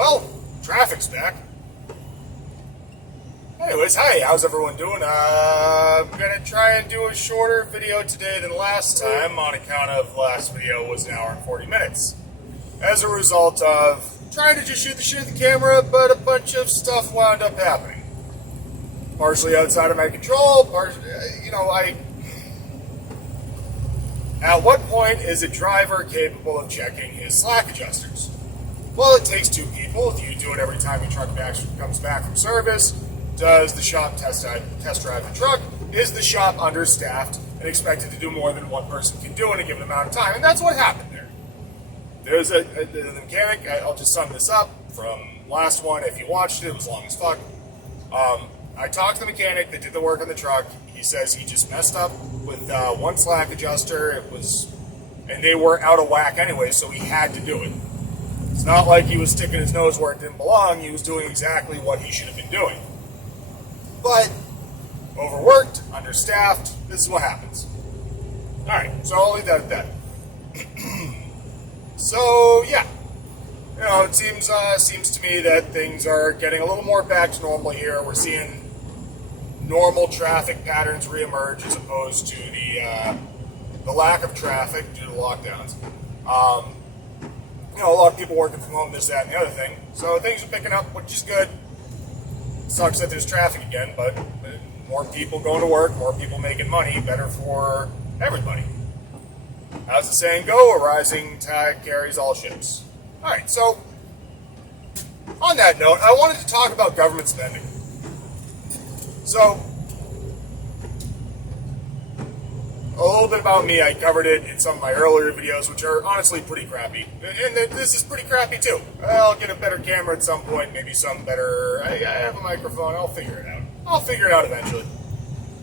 Well, traffic's back. Anyways, hi, how's everyone doing? I'm gonna try and do a shorter video today than last time on account of last video was an hour and 40 minutes. As a result of trying to just shoot the shit with the camera, but a bunch of stuff wound up happening. Partially outside of my control, At what point is a driver capable of checking his slack adjusters? Well, it takes two people. You do it every time your truck comes back from service. Does the shop test drive the truck? Is the shop understaffed and expected to do more than one person can do in a given amount of time? And that's what happened there. There's the mechanic. I'll just sum this up from last one. If you watched it, it was long as fuck. I talked to the mechanic that did the work on the truck. He says he just messed up with one slack adjuster. And they were out of whack anyway, so he had to do it. It's not like he was sticking his nose where it didn't belong. He was doing exactly what he should have been doing. But overworked, understaffed, this is what happens. Alright, so I'll leave that at that. So, yeah. You know, it seems to me that things are getting a little more back to normal here. We're seeing normal traffic patterns reemerge as opposed to the lack of traffic due to lockdowns. A lot of people working from home, this, that, and the other thing. So things are picking up, which is good. Sucks that there's traffic again, but more people going to work, more people making money, better for everybody. How's the saying go? A rising tide carries all ships. Alright, so on that note, I wanted to talk about government spending. So, a little bit about me. I covered it in some of my earlier videos, which are honestly pretty crappy. And this is pretty crappy too. I'll get a better camera at some point, maybe some better... I have a microphone, I'll figure it out. I'll figure it out eventually.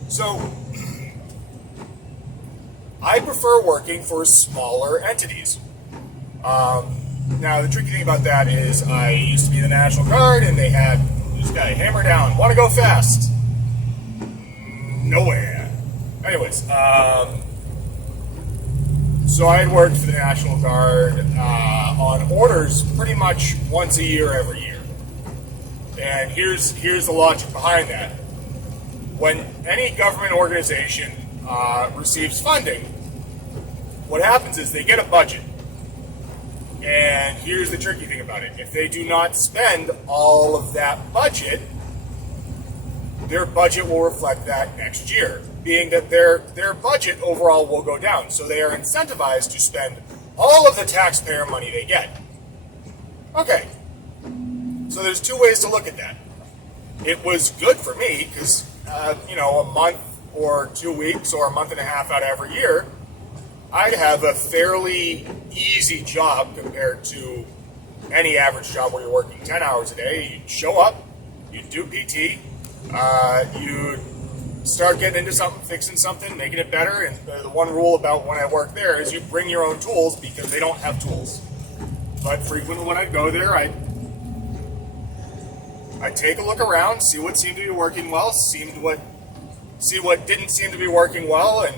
So, I prefer working for smaller entities. Now, the tricky thing about that is I used to be in the National Guard, and they had this guy, hammer down, want to go fast. No way. Anyways, so I had worked for the National Guard on orders pretty much once a year, every year. And here's the logic behind that. When any government organization receives funding, what happens is they get a budget. And here's the tricky thing about it. If they do not spend all of that budget, their budget will reflect that next year, being that their budget overall will go down. So they are incentivized to spend all of the taxpayer money they get. Okay, so there's two ways to look at that. It was good for me because, a month or 2 weeks or a month and a half out of every year, I'd have a fairly easy job compared to any average job where you're working 10 hours a day. You'd show up, you'd do PT, you'd start getting into something, fixing something, making it better. And the one rule about when I work there is you bring your own tools because they don't have tools. But frequently when I'd go there, I'd take a look around, see what seemed to be working well, see what didn't seem to be working well, and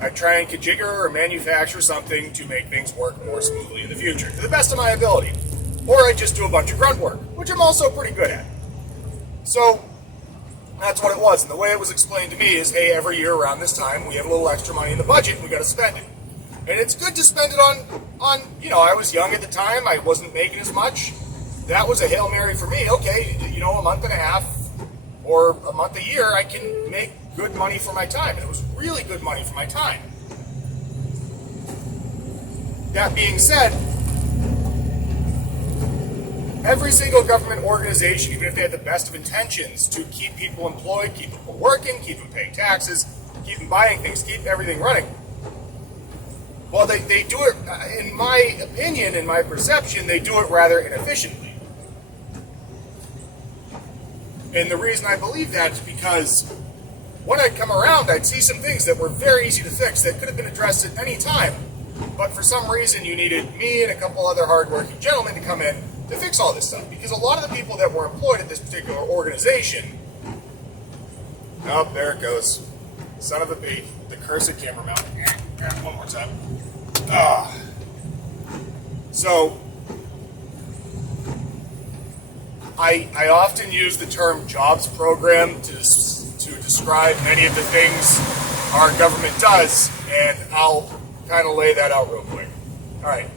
I'd try and configure or manufacture something to make things work more smoothly in the future, to the best of my ability. Or I'd just do a bunch of grunt work, which I'm also pretty good at. So, that's what it was. And the way it was explained to me is, hey, every year around this time, we have a little extra money in the budget, and we got to spend it. And it's good to spend it on, I was young at the time, I wasn't making as much. That was a Hail Mary for me. Okay, a month and a half or a month a year, I can make good money for my time. And it was really good money for my time. That being said, every single government organization, even if they have the best of intentions to keep people employed, keep people working, keep them paying taxes, keep them buying things, keep everything running, well, they do it, in my opinion, in my perception, they do it rather inefficiently. And the reason I believe that is because when I'd come around, I'd see some things that were very easy to fix that could have been addressed at any time. But for some reason, you needed me and a couple other hardworking gentlemen to come in to fix all this stuff. Because a lot of the people that were employed at this particular organization... Oh, there it goes. Son of a bee. The cursed camera mount. One more time. So, I often use the term jobs program to describe many of the things our government does, and I'll kind of lay that out real quick. All right.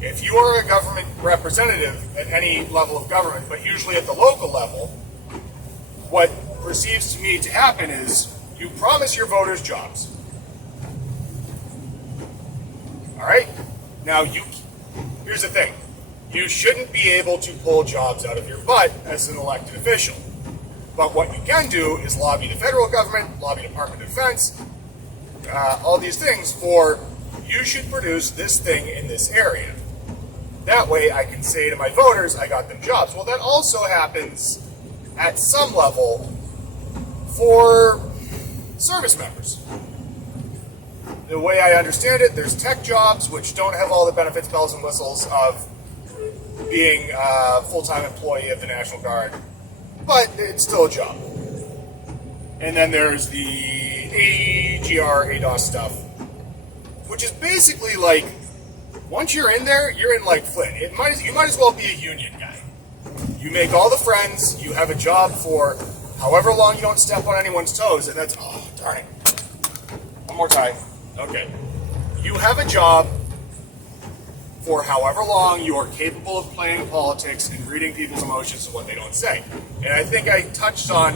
If you are a government representative at any level of government, but usually at the local level, what perceives to me to happen is you promise your voters jobs. All right? Now, here's the thing. You shouldn't be able to pull jobs out of your butt as an elected official. But what you can do is lobby the federal government, lobby the Department of Defense, all these things for, you should produce this thing in this area. That way I can say to my voters, I got them jobs. Well, that also happens at some level for service members. The way I understand it, there's tech jobs which don't have all the benefits, bells, and whistles of being a full-time employee of the National Guard, but it's still a job. And then there's the AGR, ADOS stuff, which is basically like, once you're in there, you're in like Flint. You might as well be a union guy. You make all the friends, you have a job for however long you don't step on anyone's toes, and that's, oh, darn it. One more time. Okay. You have a job for however long you are capable of playing politics and reading people's emotions and what they don't say. And I think I touched on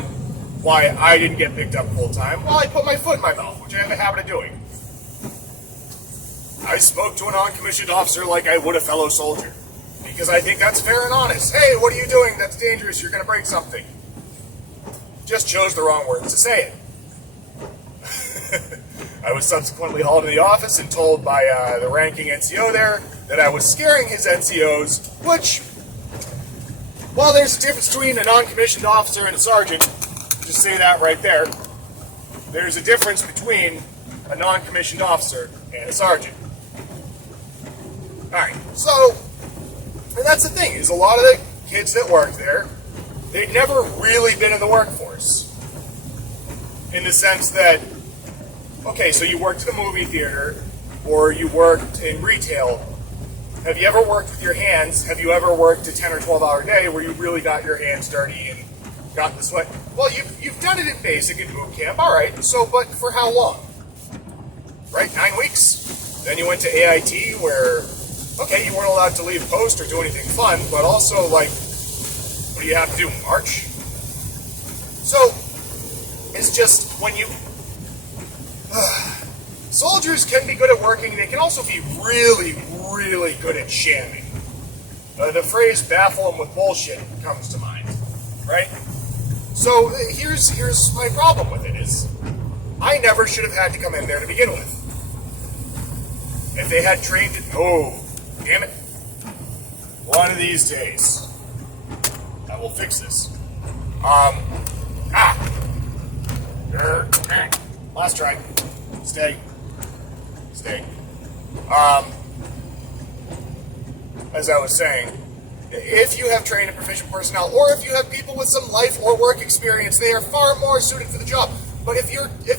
why I didn't get picked up full time. Well, I put my foot in my mouth, which I have a habit of doing. I spoke to a non-commissioned officer like I would a fellow soldier, because I think that's fair and honest. Hey, what are you doing? That's dangerous. You're going to break something. Just chose the wrong words to say it. I was subsequently hauled to the office and told by the ranking NCO there that I was scaring his NCOs, which, well, there's a difference between a non-commissioned officer and a sergeant. Just say that right there. There's a difference between a non-commissioned officer and a sergeant. Alright, so, and that's the thing, is a lot of the kids that work there, they've never really been in the workforce. In the sense that, okay, so you worked at a movie theater, or you worked in retail. Have you ever worked with your hands? Have you ever worked a 10 or 12 hour day where you really got your hands dirty and got the sweat? Well, you've done it in basic and boot camp, alright, so, but for how long? Right, 9 weeks? Then you went to AIT where, okay, you weren't allowed to leave post or do anything fun, but also, like, what do you have to do, march? So, it's just, when you... soldiers can be good at working, they can also be really, really good at shamming. The phrase, baffle them with bullshit, comes to mind, right? So, here's my problem with it, is I never should have had to come in there to begin with. If they had trained it, oh, damn it. One of these days, I will fix this. Last try. Stay. As I was saying, if you have trained and proficient personnel, or if you have people with some life or work experience, they are far more suited for the job. But if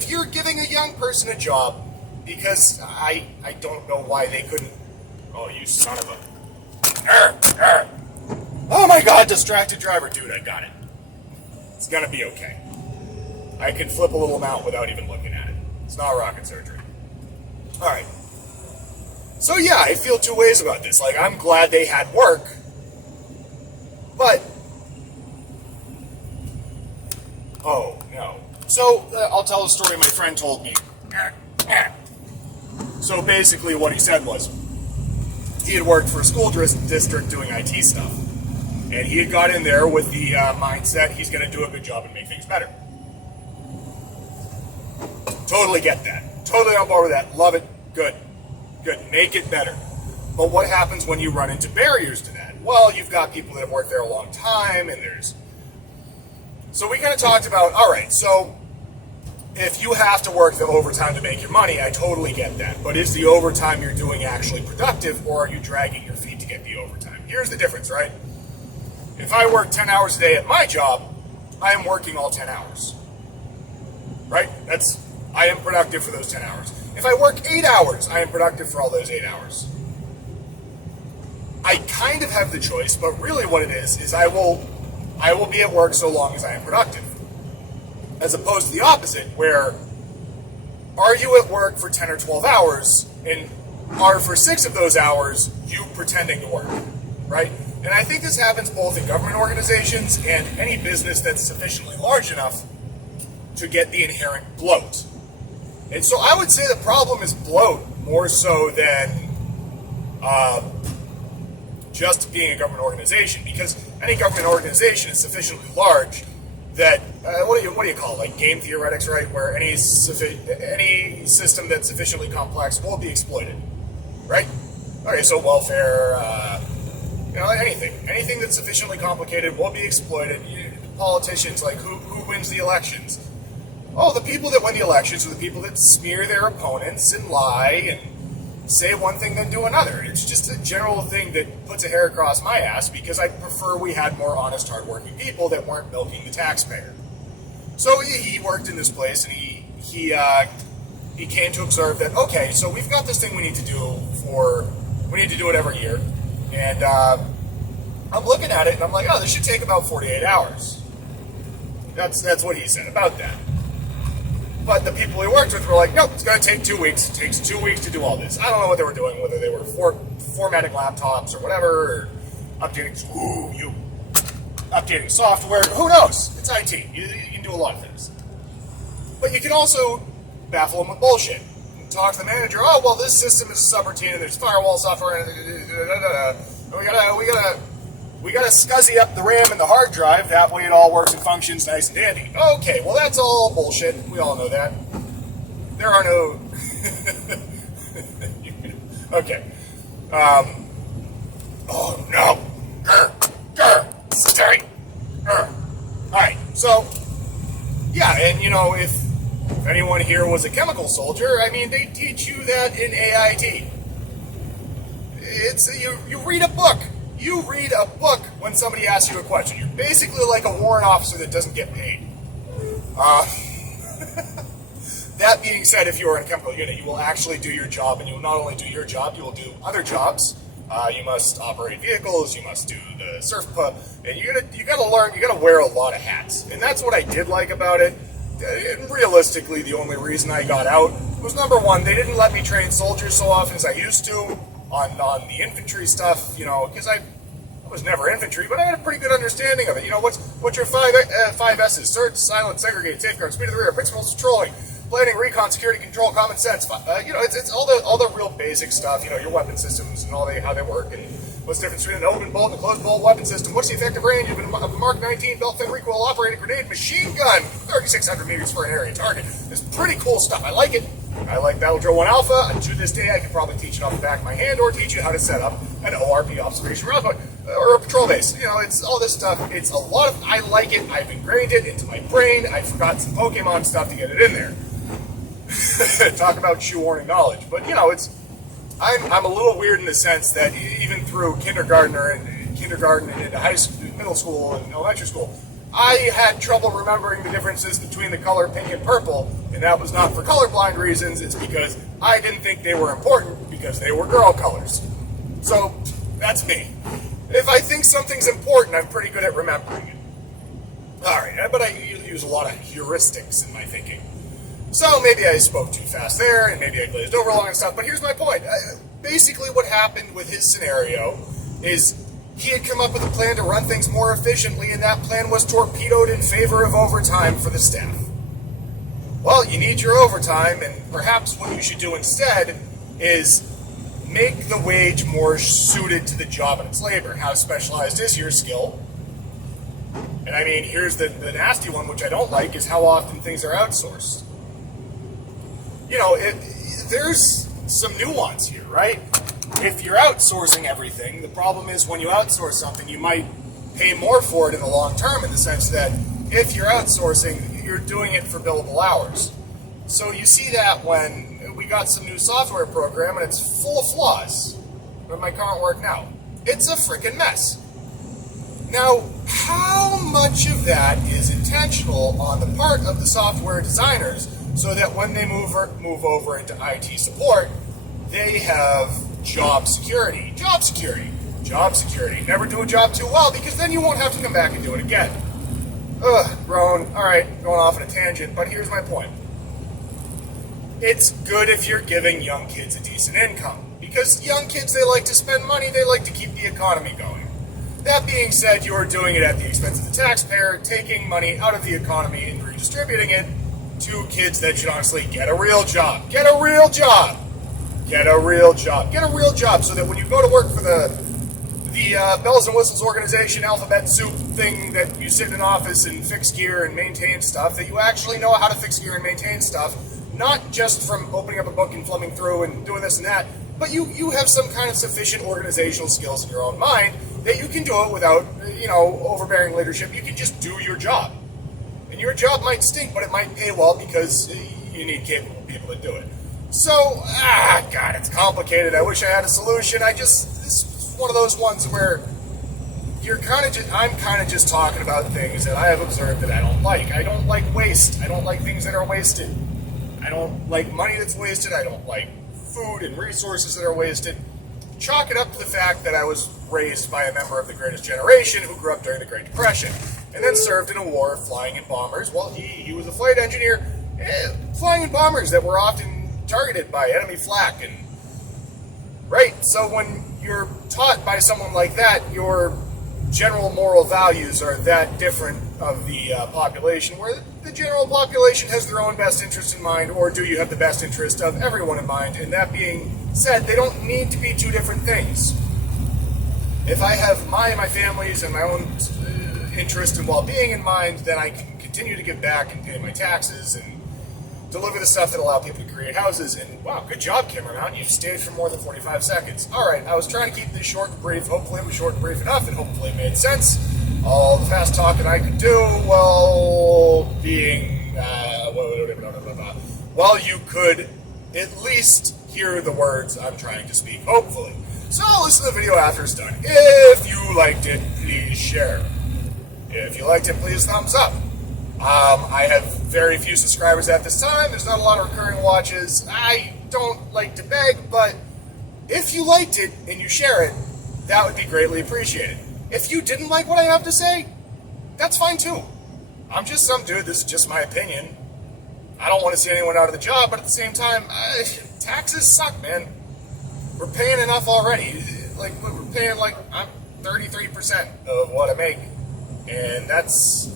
you're giving a young person a job, because I don't know why they couldn't. Oh, you son of a! Oh my God, distracted driver, dude, I got it. It's gonna be okay. I can flip a little mount without even looking at it. It's not rocket surgery. All right. So yeah, I feel two ways about this. Like, I'm glad they had work, but oh no. So I'll tell a story my friend told me. So basically what he said was, he had worked for a school district doing IT stuff. And he had got in there with the mindset he's going to do a good job and make things better. Totally get that. Totally on board with that. Love it. Good. Good. Make it better. But what happens when you run into barriers to that? Well, you've got people that have worked there a long time, and there's... So we kind of talked about, all right, so if you have to work the overtime to make your money, I totally get that. But is the overtime you're doing actually productive, or are you dragging your feet to get the overtime? Here's the difference, right? If I work 10 hours a day at my job, I am working all 10 hours. Right? I am productive for those 10 hours. If I work 8 hours, I am productive for all those 8 hours. I kind of have the choice, but really what it is I will I will be at work so long as I am productive. As opposed to the opposite, where are you at work for 10 or 12 hours, and are for 6 of those hours you pretending to work, right? And I think this happens both in government organizations and any business that's sufficiently large enough to get the inherent bloat. And so I would say the problem is bloat more so than just being a government organization, because any government organization is sufficiently large that what do you call it? Like game theoretics, right? Where any system that's sufficiently complex will be exploited, right? Okay, so welfare, anything that's sufficiently complicated will be exploited. Politicians, like who wins the elections? Oh, the people that win the elections are the people that smear their opponents and lie and say one thing then do another. It's just a general thing that puts a hair across my ass, because I prefer we had more honest, hardworking people that weren't milking the taxpayer. So he worked in this place, and he came to observe that, okay, so we've got this thing we need to do it every year, and I'm looking at it and I'm like, oh, this should take about 48 hours. That's what he said about that. But the people he worked with were like, nope, it's going to take 2 weeks. It takes 2 weeks to do all this. I don't know what they were doing, whether they were formatting laptops or whatever, or updating software. Who knows? It's IT. You can do a lot of things. But you can also baffle them with bullshit. Talk to the manager. Oh, well, this system is subroutine, and there's firewall software, and we gotta scuzzy up the RAM and the hard drive. That way, it all works and functions nice and dandy. Okay, well, that's all bullshit. We all know that. There are no. Okay. Oh no. Stay. All right. So, yeah, and if anyone here was a chemical soldier, I mean, they teach you that in AIT. It's you read a book. You read a book when somebody asks you a question. You're basically like a warrant officer that doesn't get paid. That being said, if you are in a chemical unit, you will actually do your job, and you will not only do your job, you will do other jobs. You must operate vehicles, you must do the surf pub, and you gotta learn, you gotta wear a lot of hats. And that's what I did like about it. And realistically, the only reason I got out was, number one, they didn't let me train soldiers so often as I used to on the infantry stuff, because I was never infantry, but I had a pretty good understanding of it. What's your five S's? Search, silence, segregate, safeguard, speed of the rear, principles of patrolling, planning, recon, security, control, common sense. It's all the real basic stuff. Your weapon systems and how they work, and what's the difference between an open bolt and a closed bolt weapon system? What's the effective range of a Mark 19 belt-fed recoil operated grenade machine gun? 3,600 meters for an area target. It's pretty cool stuff. I like it. I like Battle Drill 1 Alpha, and to this day I can probably teach it off the back of my hand, or teach you how to set up an ORP observation round point, or a patrol base. It's all this stuff. It's a lot of, I like it. I've ingrained it into my brain. I forgot some Pokemon stuff to get it in there. Talk about shoehorning knowledge. But, I'm a little weird in the sense that even through kindergarten and into high school, middle school and elementary school, I had trouble remembering the differences between the color pink and purple, and that was not for colorblind reasons. It's because I didn't think they were important, because they were girl colors. So, that's me. If I think something's important, I'm pretty good at remembering it. Alright, but I use a lot of heuristics in my thinking. So maybe I spoke too fast there, and maybe I glazed over long and stuff, but here's my point. Basically what happened with his scenario is he had come up with a plan to run things more efficiently, and that plan was torpedoed in favor of overtime for the staff. Well, you need your overtime, and perhaps what you should do instead is make the wage more suited to the job and its labor. How specialized is your skill? And I mean, here's the nasty one, which I don't like, is how often things are outsourced. There's some nuance here, right? If you're outsourcing everything, the problem is when you outsource something, you might pay more for it in the long term, in the sense that if you're outsourcing, you're doing it for billable hours. So you see that when we got some new software program, and it's full of flaws with my current work now. It's a freaking mess. Now, how much of that is intentional on the part of the software designers, so that when they move over into IT support, they have job security. Job security. Job security. Never do a job too well, because then you won't have to come back and do it again. Grown. Alright, going off on a tangent, but here's my point. It's good if you're giving young kids a decent income, because young kids, they like to spend money, they like to keep the economy going. That being said, you're doing it at the expense of the taxpayer, taking money out of the economy and redistributing it to kids that should honestly get a real job. Get a real job! Get a real job. Get a real job so that when you go to work for the bells and whistles organization, alphabet soup thing, that you sit in an office and fix gear and maintain stuff, that you actually know how to fix gear and maintain stuff, not just from opening up a book and flipping through and doing this and that, but you have some kind of sufficient organizational skills in your own mind that you can do it without, overbearing leadership. You can just do your job. And your job might stink, but it might pay well because you need capable people to do it. So, God, it's complicated. I wish I had a solution. This is one of those ones where I'm kind of just talking about things that I have observed that I don't like. I don't like waste. I don't like things that are wasted. I don't like money that's wasted. I don't like food and resources that are wasted. Chalk it up to the fact that I was raised by a member of the greatest generation who grew up during the Great Depression and then served in a war flying in bombers. Well, he was a flight engineer flying in bombers that were often targeted by enemy flak. And right, so when you're taught by someone like that, your general moral values are that different of the population, where the general population has their own best interest in mind, or do you have the best interest of everyone in mind? And that being said, they don't need to be two different things. If I have my family's and my own interest and well-being in mind, then I can continue to give back and pay my taxes and deliver the stuff that allow people to create houses. And wow, good job, cameraman. You've stayed for more than 45 seconds. All right, I was trying to keep this short and brief. Hopefully it was short and brief enough, and hopefully it made sense. All the fast talking I could do while being, well, you could at least hear the words I'm trying to speak, hopefully. So listen to the video after it's done. If you liked it, please share. If you liked it, please thumbs up. I have very few subscribers at this time. There's not a lot of recurring watches. I don't like to beg, but if you liked it and you share it, that would be greatly appreciated. If you didn't like what I have to say, that's fine too. I'm just some dude. This is just my opinion. I don't want to see anyone out of the job, but at the same time, taxes suck, man. We're paying enough already. We're paying 33% of what I make, and that's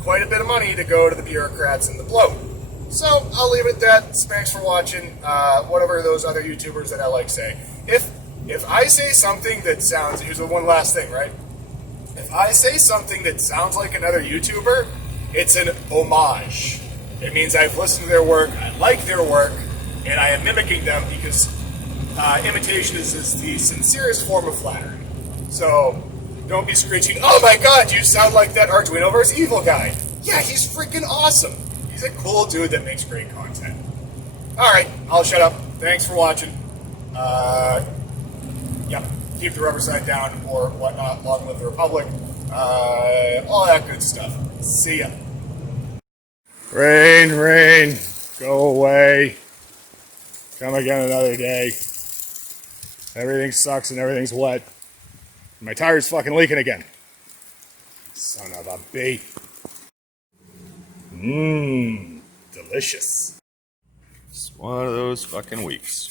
quite a bit of money to go to the bureaucrats and the bloat. So I'll leave it at that. Thanks for watching. Whatever those other YouTubers that I like say. If I say something that sounds, here's the one last thing, right? If I say something that sounds like another YouTuber, it's an homage. It means I've listened to their work, I like their work, and I am mimicking them, because imitation is the sincerest form of flattery. So don't be screeching, oh my god, you sound like that Arduino vs. Evil guy. Yeah, he's freaking awesome. He's a cool dude that makes great content. Alright, I'll shut up. Thanks for watching. Yep, keep the rubber side down or whatnot. Long live the Republic. All that good stuff. See ya. Rain, rain, go away. Come again another day. Everything sucks and everything's wet. My tire's fucking leaking again. Son of a bee. Delicious. It's one of those fucking weeks.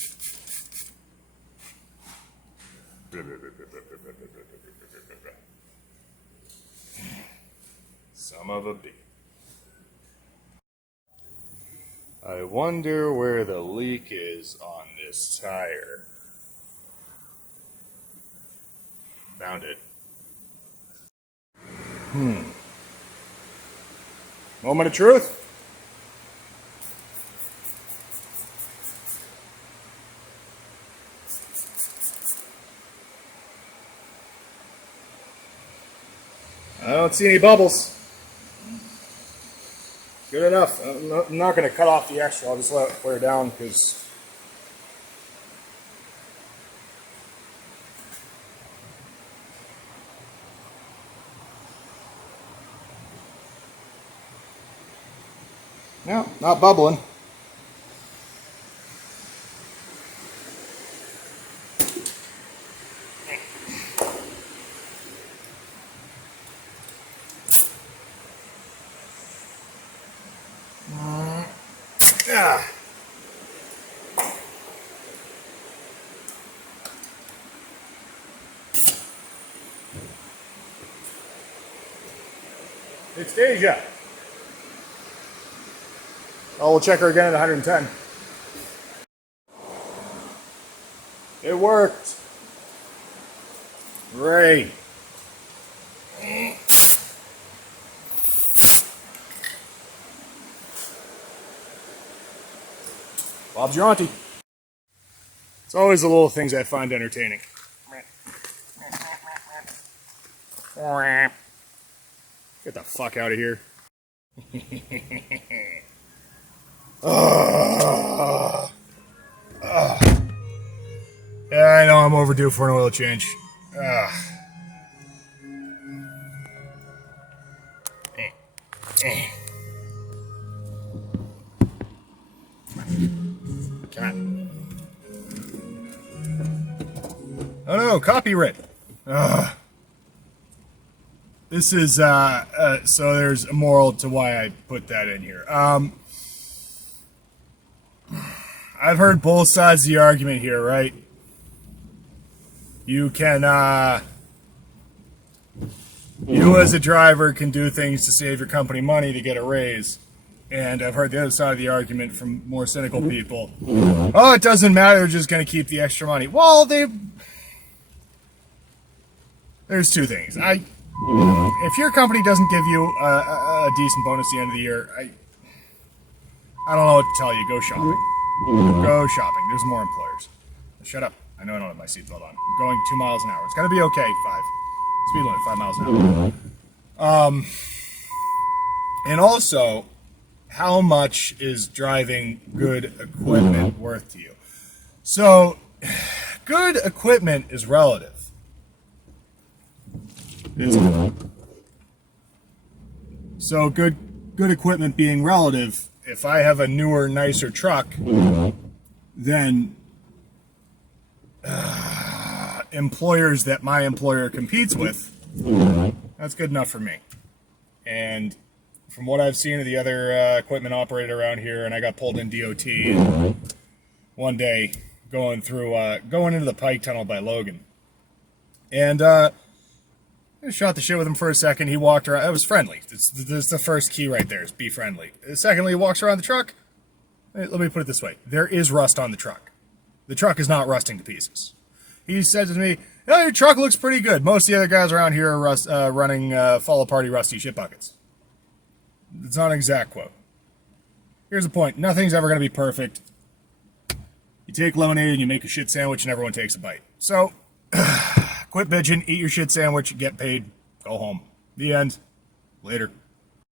Son of a bee. I wonder where the leak is on this tire. Found it. Moment of truth. I don't see any bubbles. Good enough. I'm not going to cut off the extra. I'll just let it flare down because no, not bubbling. It's Deja. Oh, we'll check her again at 110. It worked. Great. Bob's your auntie. It's always the little things I find entertaining. Get the fuck out of here. Yeah, I know I'm overdue for an oil change. Come on. Oh no, copyright. This is, so there's a moral to why I put that in here. I've heard both sides of the argument here, right? You can, you as a driver can do things to save your company money to get a raise. And I've heard the other side of the argument from more cynical people. Oh, it doesn't matter, they're just going to keep the extra money. Well, there's two things. If your company doesn't give you a decent bonus at the end of the year, I don't know what to tell you. Go shopping. Go shopping. There's more employers. Shut up. I know I don't have my seatbelt on. I'm going 2 miles an hour. It's going to be okay. 5. Speed limit, 5 miles an hour. And also, how much is driving good equipment worth to you? So, good equipment is relative. So good equipment being relative, if I have a newer, nicer truck, then employers that my employer competes with, that's good enough for me. And from what I've seen of the other equipment operated around here, and I got pulled in DOT one day going into the Pike Tunnel by Logan. And I shot the shit with him for a second. He walked around. It was friendly. This is the first key right there, is be friendly. Secondly, he walks around the truck. Let me put it this way. There is rust on the truck. The truck is not rusting to pieces. He said to me, your truck looks pretty good. Most of the other guys around here are running fall-aparty rusty shit buckets. It's not an exact quote. Here's the point. Nothing's ever going to be perfect. You take lemonade and you make a shit sandwich and everyone takes a bite. So, quit bitching, eat your shit sandwich, get paid, go home. The end. Later.